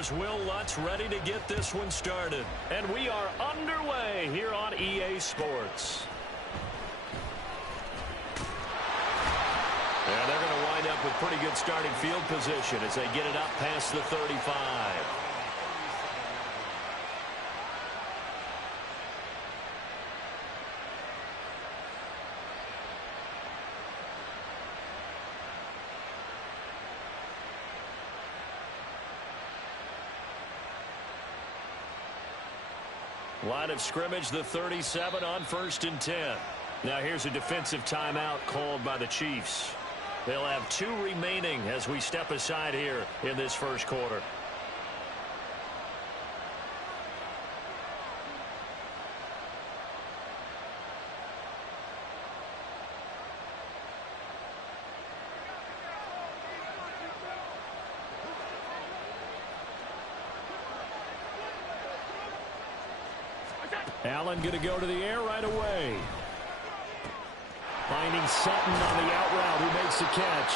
here's Will Lutz ready to get this one started. And we are underway here on EA Sports. And they're going to wind up with pretty good starting field position as they get it up past the 35. Line of scrimmage, the 37 on 1st and 10. Now here's a defensive timeout called by the Chiefs. They'll have 2 remaining as we step aside here in this first quarter. Allen going to go to the air right away. Finding Sutton on the out route, who makes the catch.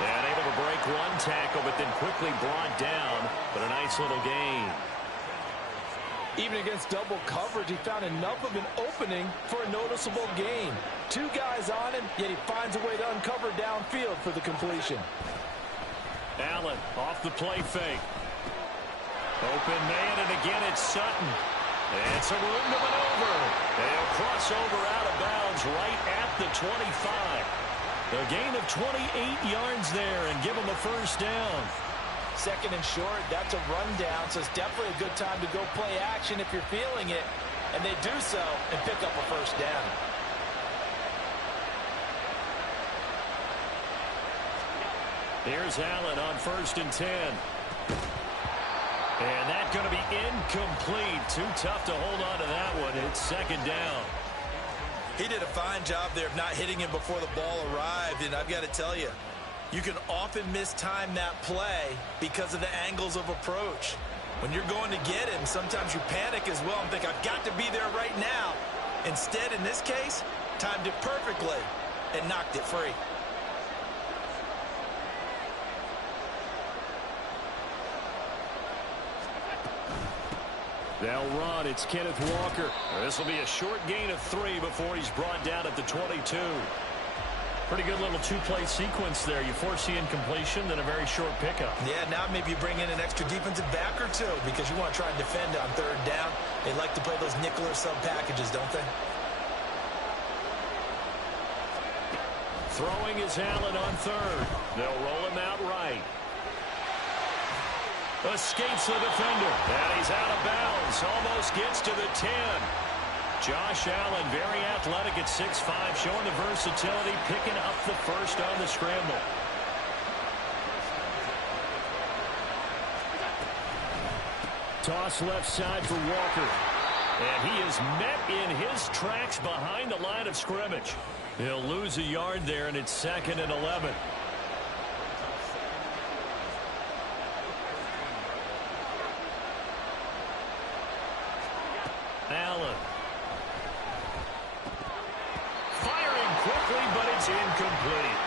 And able to break one tackle, but then quickly brought down. But a nice little gain. Even against double coverage, he found enough of an opening for a noticeable gain. 2 guys on him, yet he finds a way to uncover downfield for the completion. Allen off the play fake. Open man, and again it's Sutton. And some room to maneuver. They'll cross over out of bounds right at the 25. A gain of 28 yards there and give them a first down. Second and short, that's a rundown, so it's definitely a good time to go play action if you're feeling it. And they do so and pick up a first down. Here's Allen on 1st and 10. And that's going to be incomplete. Too tough to hold on to that one. It's 2nd down. He did a fine job there of not hitting him before the ball arrived. And I've got to tell you, you can often mistime that play because of the angles of approach. When you're going to get him, sometimes you panic as well and think, I've got to be there right now. Instead, in this case, timed it perfectly and knocked it free. They'll run. It's Kenneth Walker. This will be a short gain of 3 before he's brought down at the 22. Pretty good little 2-play sequence there. You force the incompletion, then a very short pickup. Yeah, now maybe you bring in an extra defensive back or 2 because you want to try and defend on 3rd down. They like to play those nickel or sub packages, don't they? Throwing is Allen on 3rd. They'll roll him out right. Escapes the defender. And he's out of bounds. Almost gets to the 10. Josh Allen, very athletic at 6'5", showing the versatility, picking up the first on the scramble. Toss left side for Walker. And he is met in his tracks behind the line of scrimmage. He'll lose a yard there, and it's 2nd and 11. Allen. Firing quickly, but it's incomplete.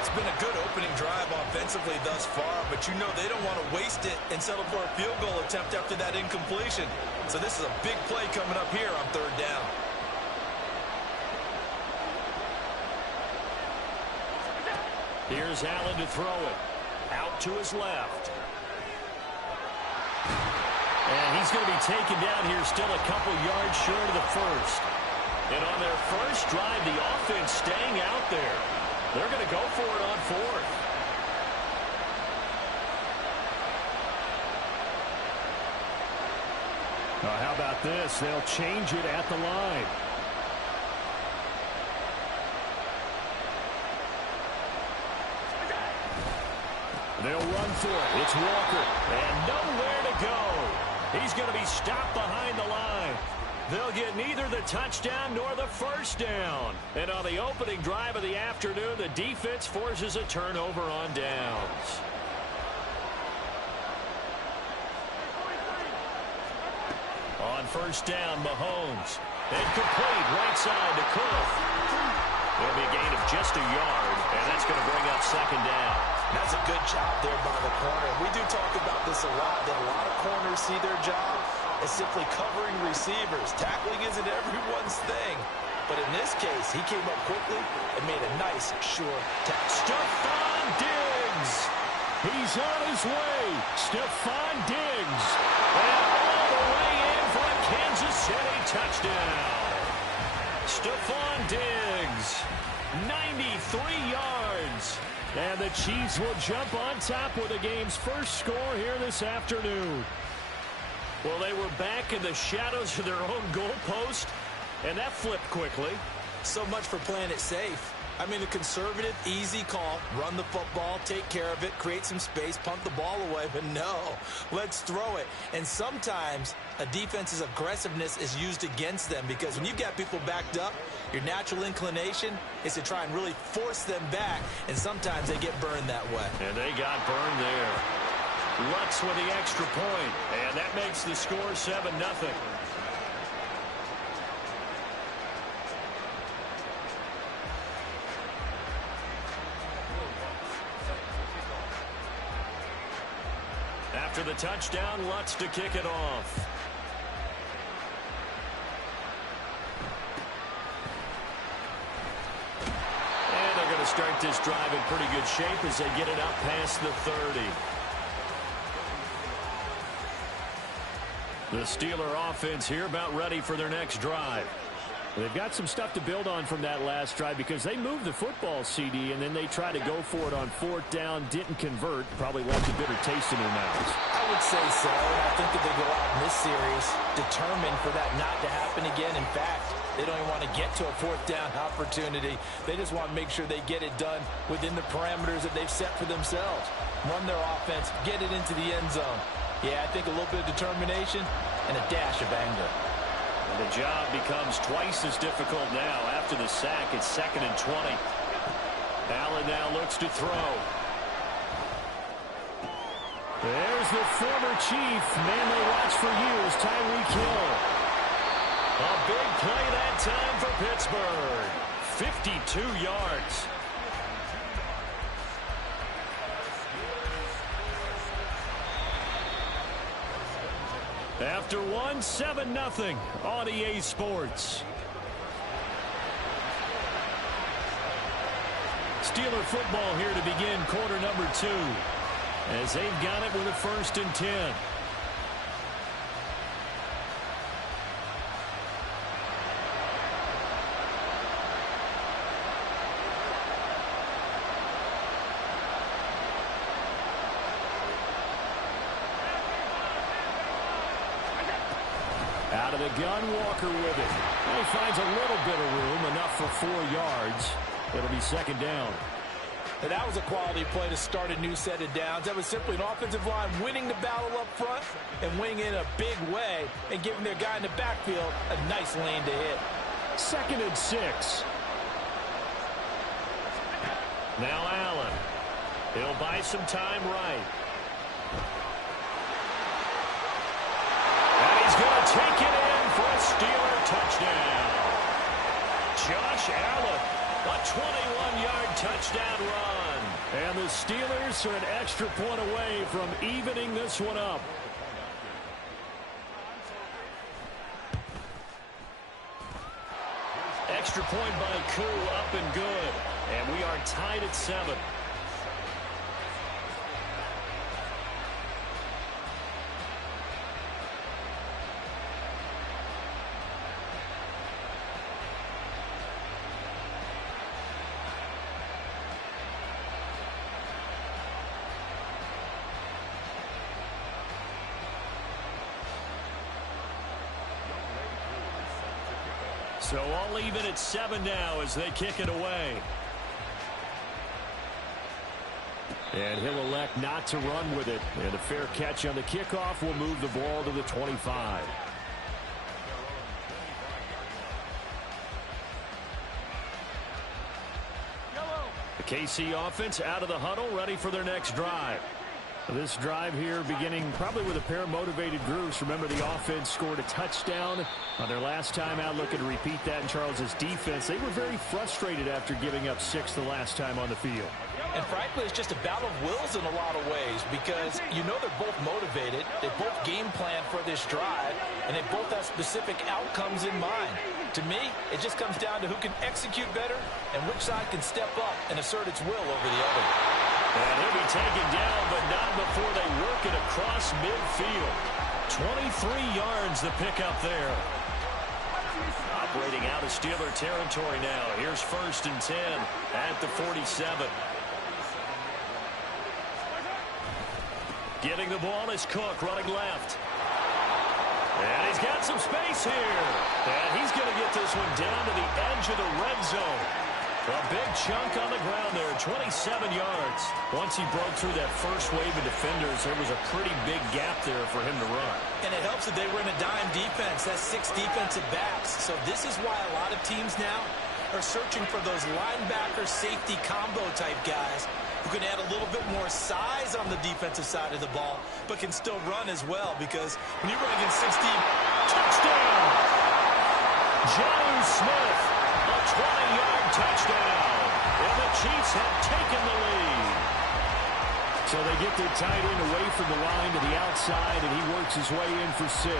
It's been a good opening drive offensively thus far, but you know they don't want to waste it and settle for a field goal attempt after that incompletion. So this is a big play coming up here on 3rd down. Here's Allen to throw it. Out to his left. And he's going to be taken down here still a couple yards short of the first. And on their first drive, the offense staying out there. They're going to go for it on 4th. Now, how about this? They'll change it at the line. They'll run for it. It's Walker. And nowhere to go. He's going to be stopped behind the line. They'll get neither the touchdown nor the first down. And on the opening drive of the afternoon, the defense forces a turnover on downs. On 1st down, Mahomes. And complete right side to Cook. There'll be a gain of just a yard, And that's going to bring up second down. That's a good job there by the corner. We do talk about this a lot, that a lot of corners see their job as simply covering receivers. Tackling isn't everyone's thing. But in this case, he came up quickly and made a nice, sure tackle. Stephon Diggs. He's on his way. Stephon Diggs. And all the way in for a Kansas City touchdown. Stephon Diggs. 93 yards. And the Chiefs will jump on top with the game's first score here this afternoon. Well, they were back in the shadows of their own goalpost, and that flipped quickly. So much for playing it safe. I mean, a conservative, easy call. Run the football, take care of it, create some space, punt the ball away. But no, let's throw it. And sometimes a defense's aggressiveness is used against them because when you've got people backed up, your natural inclination is to try and really force them back, and sometimes they get burned that way. And they got burned there. Lutz with the extra point, and that makes the score 7-0. After the touchdown, Lutz to kick it off. And they're going to start this drive in pretty good shape as they get it up past the 30. The Steeler offense here about ready for their next drive. They've got some stuff to build on from that last drive because they moved the football, CD, and then they tried to go for it on fourth down, didn't convert, probably left a bitter taste in their mouths. I would say so, and I think that they go out in this series determined for that not to happen again. In fact, they don't even want to get to a fourth down opportunity. They just want to make sure they get it done within the parameters that they've set for themselves. Run their offense, get it into the end zone. Yeah, I think a little bit of determination and a dash of anger. And the job becomes twice as difficult now. After the sack, it's 2nd and 20. Allen now looks to throw. There's the former Chief, man they watched for years, Tyreek Hill. A big play that time for Pittsburgh. 52 yards. After one, 7-0 on EA Sports. Steeler football here to begin quarter number 2. As they've got it with a 1st and 10. Out of the gun, Walker with it. He finds a little bit of room, enough for 4 yards. It'll be 2nd down. And that was a quality play to start a new set of downs. That was simply an offensive line winning the battle up front and winning in a big way and giving their guy in the backfield a nice lane to hit. 2nd and 6. Now Allen. He'll buy some time right. And he's going to take it in for a Steeler touchdown. Josh Allen, a 21-yard touchdown run. And the Steelers are an extra point away from evening this one up. Extra point by Koo, up and good. And we are tied at 7. So all even at 7 now as they kick it away. And he'll elect not to run with it. And a fair catch on the kickoff will move the ball to the 25. The KC offense out of the huddle, ready for their next drive. This drive here beginning probably with a pair of motivated groups. Remember, the offense scored a touchdown on their last time out. Looking to repeat that in Charles's defense. They were very frustrated after giving up 6 the last time on the field. And frankly, it's just a battle of wills in a lot of ways because you know they're both motivated. They both game plan for this drive, and they both have specific outcomes in mind. To me, it just comes down to who can execute better and which side can step up and assert its will over the other. And he'll be taken down, but not before they work it across midfield. 23 yards the pickup there. Operating out of Steeler territory now. Here's 1st and 10 at the 47. Getting the ball is Cook running left. And he's got some space here. And he's going to get this one down to the edge of the red zone. A big chunk on the ground there, 27 yards. Once he broke through that first wave of defenders, there was a pretty big gap there for him to run. And it helps that they were in a dime defense. That's 6 defensive backs. So this is why a lot of teams now are searching for those linebacker safety combo type guys who can add a little bit more size on the defensive side of the ball, but can still run as well, because when you run against 6 deep, touchdown! Jonnu Smith, a 20-yard touchdown, and the Chiefs have taken the lead. So they get their tight end away from the line to the outside, and he works his way in for 6.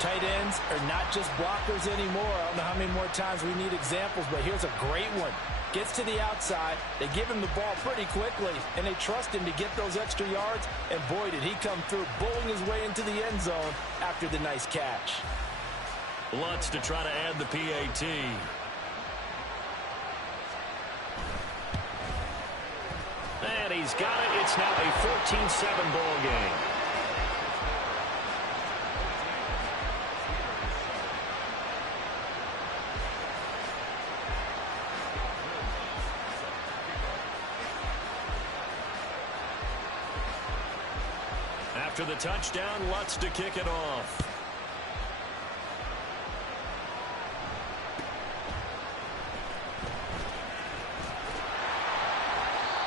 Tight ends are not just blockers anymore. I don't know how many more times we need examples, but here's a great one. Gets to the outside, they give him the ball pretty quickly, and they trust him to get those extra yards, and boy, did he come through, bowling his way into the end zone after the nice catch. Lutz to try to add the PAT. And he's got it. It's now a 14-7 ball game. After the touchdown, Lutz to kick it off.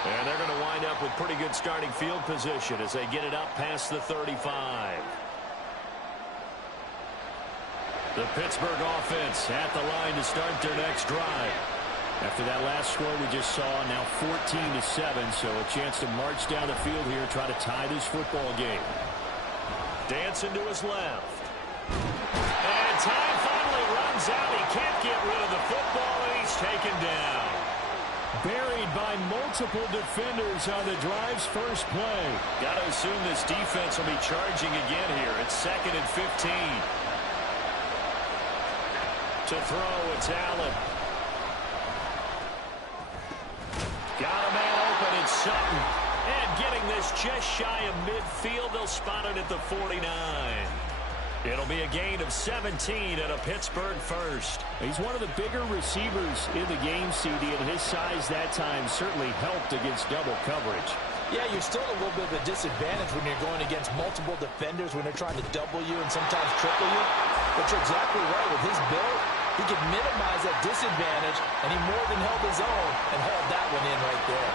And they're going to wind up with pretty good starting field position as they get it up past the 35. The Pittsburgh offense at the line to start their next drive. After that last score we just saw, now 14-7, so a chance to march down the field here, try to tie this football game. Dancing to his left. And time finally runs out. He can't get rid of the football, and he's taken down. Buried by multiple defenders on the drive's first play. Got to assume this defense will be charging again here. It's 2nd and 15. To throw, it's Allen. Got a man open, it's Sutton. And getting this just shy of midfield, they'll spot it at the 49. It'll be a gain of 17 and a Pittsburgh first. He's one of the bigger receivers in the game, CD, and his size that time certainly helped against double coverage. Yeah, you're still a little bit of a disadvantage when you're going against multiple defenders when they're trying to double you and sometimes triple you. But you're exactly right. With his build, he could minimize that disadvantage, and he more than held his own and hauled that one in right there.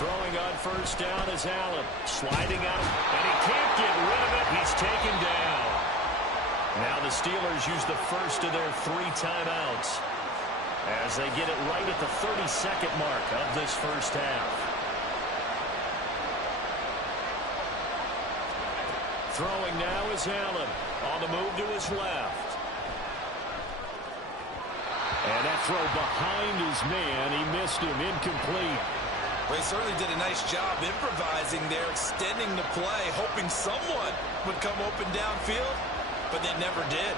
Throwing on first down is Allen. Sliding out, and he can't get rid of it. He's taken down. Now the Steelers use the first of their 3 timeouts as they get it right at the 32nd mark of this first half. Throwing now is Allen. On the move to his left. And that throw behind his man. He missed him. Incomplete. Well, he certainly did a nice job improvising there, extending the play, hoping someone would come open downfield, but they never did.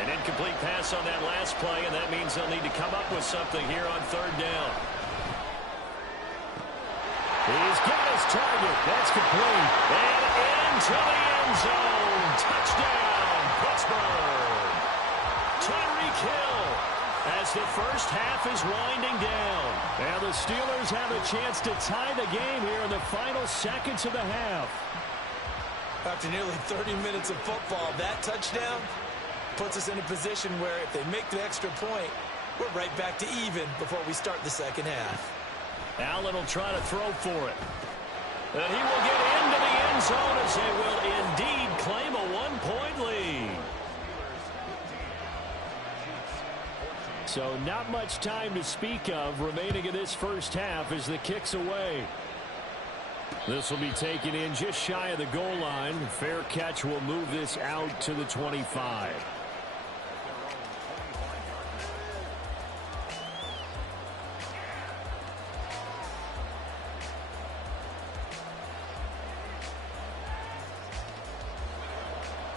An incomplete pass on that last play, and that means they'll need to come up with something here on 3rd down. He's got his target. That's complete. And into the end zone. Touchdown, Pittsburgh. Tyreek Hill as the first half is winding down. And the Steelers have a chance to tie the game here in the final seconds of the half. After nearly 30 minutes of football, that touchdown, Puts us in a position where if they make the extra point, we're right back to even before we start the second half. Allen will try to throw for it. And he will get into the end zone as they will indeed claim a one-point lead. So not much time to speak of remaining in this first half as the kick's away. This will be taken in just shy of the goal line. Fair catch will move this out to the 25.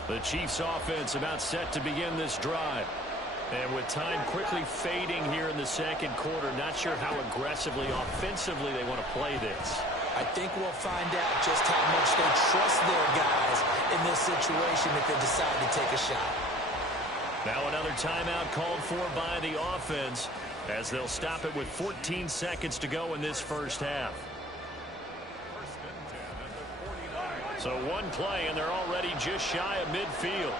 The Chiefs offense about set to begin this drive. And with time quickly fading here in the second quarter, not sure how aggressively, offensively they want to play this. I think we'll find out just how much they trust their guys in this situation if they decide to take a shot. Now another timeout called for by the offense as they'll stop it with 14 seconds to go in this first half. So one play, and they're already just shy of midfield.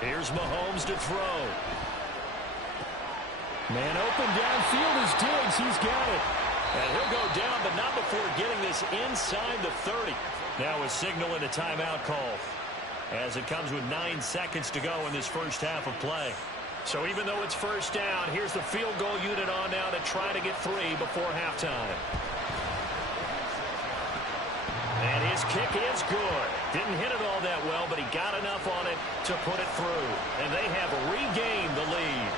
Here's Mahomes to throw. Man open downfield is Diggs. He's got it. And he'll go down, but not before getting this inside the 30. Now a signal and a timeout call as it comes with 9 seconds to go in this first half of play. So even though it's first down, here's the field goal unit on now to try to get 3 before halftime. And his kick is good. Didn't hit it all that well, but he got enough on it to put it through. And they have regained the lead.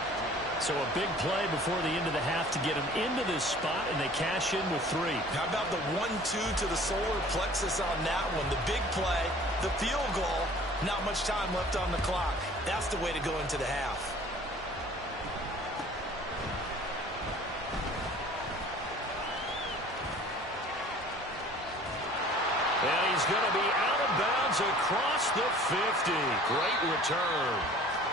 So a big play before the end of the half to get them into this spot, and they cash in with 3. How about the 1-2 to the solar plexus on that one? The big play, the field goal, not much time left on the clock. That's the way to go into the half. And he's going to be out of bounds across the 50. Great return.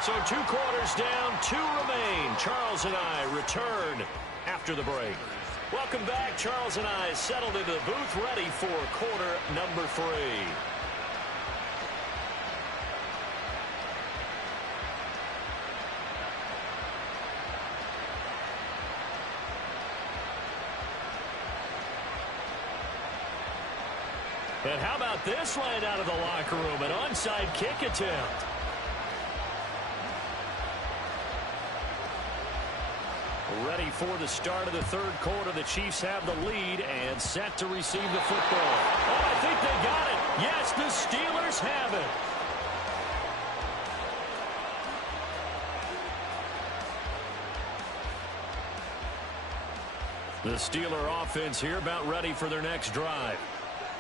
So 2 quarters down, 2 remain. Charles and I return after the break. Welcome back. Charles and I settled into the booth ready for quarter number 3. And how about this right out of the locker room? An onside kick attempt. Ready for the start of the third quarter. The Chiefs have the lead and set to receive the football. Oh, I think they got it. Yes, the Steelers have it. The Steeler offense here about ready for their next drive.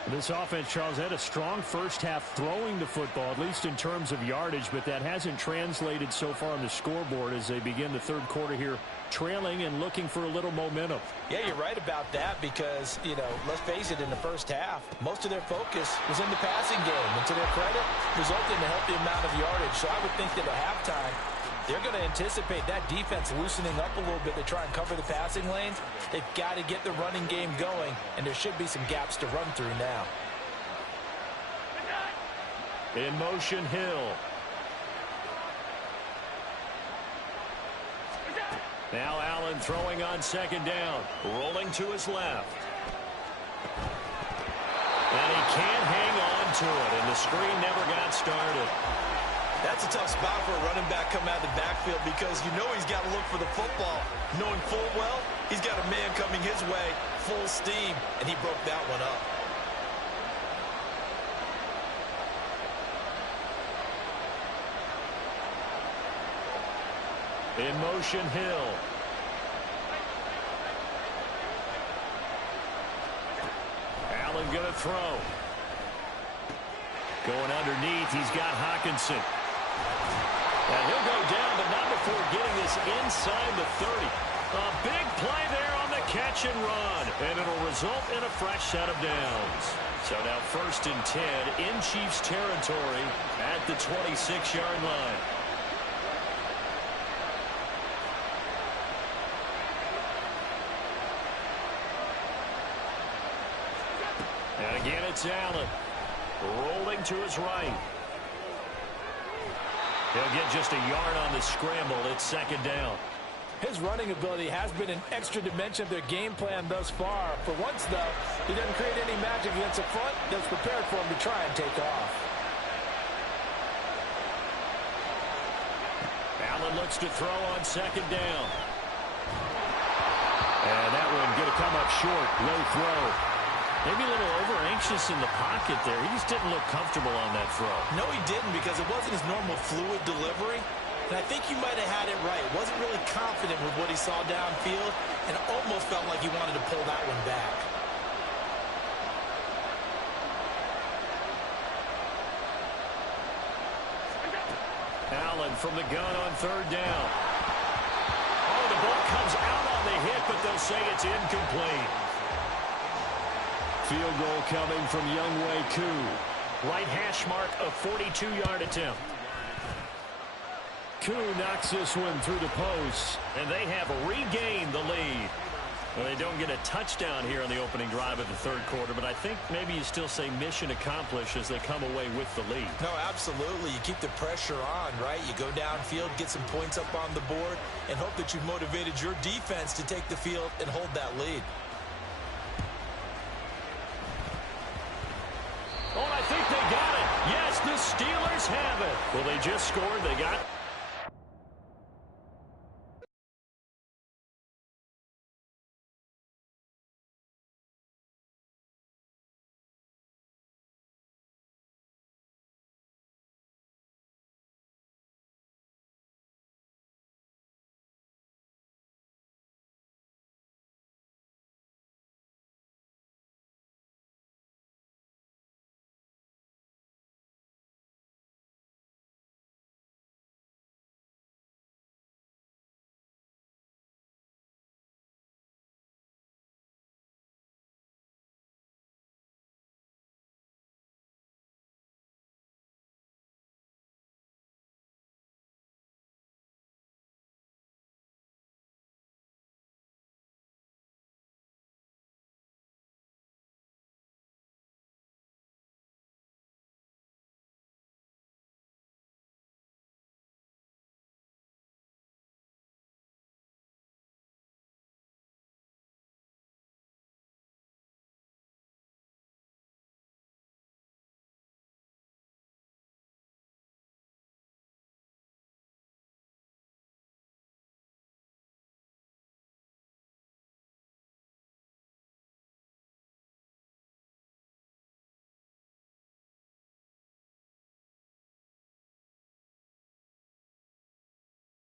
This offense, Charles, had a strong first half throwing the football, at least in terms of yardage, but that hasn't translated so far on the scoreboard as they begin the third quarter here, trailing and looking for a little momentum. Yeah, you're right about that because, let's face it, in the first half, most of their focus was in the passing game. And to their credit, resulted in a healthy amount of yardage. So I would think that at halftime, they're going to anticipate that defense loosening up a little bit to try and cover the passing lanes. They've got to get the running game going, and there should be some gaps to run through now. In motion, Hill. Now Allen throwing on second down. Rolling to his left. And he can't hang on to it, and the screen never got started. That's a tough spot for a running back coming out of the backfield because he's got to look for the football, knowing full well he's got a man coming his way, full steam, and he broke that one up. In motion, Hill. Allen going to throw. Going underneath, he's got Hockenson. And he'll go down, but not before getting this inside the 30. A big play there on the catch and run. And it'll result in a fresh set of downs. So now 1st and 10 in Chiefs territory at the 26-yard line. And again, it's Allen. Rolling to his right. He'll get just a yard on the scramble. It's second down. His running ability has been an extra dimension of their game plan thus far. For once, though, he doesn't create any magic against the front that's prepared for him to try and take off. Allen looks to throw on second down. And that one going to come up short. Low throw. Maybe a little over-anxious in the pocket there. He just didn't look comfortable on that throw. No, he didn't, because it wasn't his normal fluid delivery. And I think you might have had it right. Wasn't really confident with what he saw downfield and almost felt like he wanted to pull that one back. Allen from the gun on third down. Oh, the ball comes out on the hit, but they'll say it's incomplete. Field goal coming from Younghoe Koo. Right hash mark, a 42-yard attempt. Koo knocks this one through the post. And they have regained the lead. Well, they don't get a touchdown here in the opening drive of the third quarter, but I think maybe you still say mission accomplished as they come away with the lead. No, absolutely. You keep the pressure on, right? You go downfield, get some points up on the board, and hope that you've motivated your defense to take the field and hold that lead. Oh, I think they got it. Yes, the Steelers have it. Well, they just scored. They got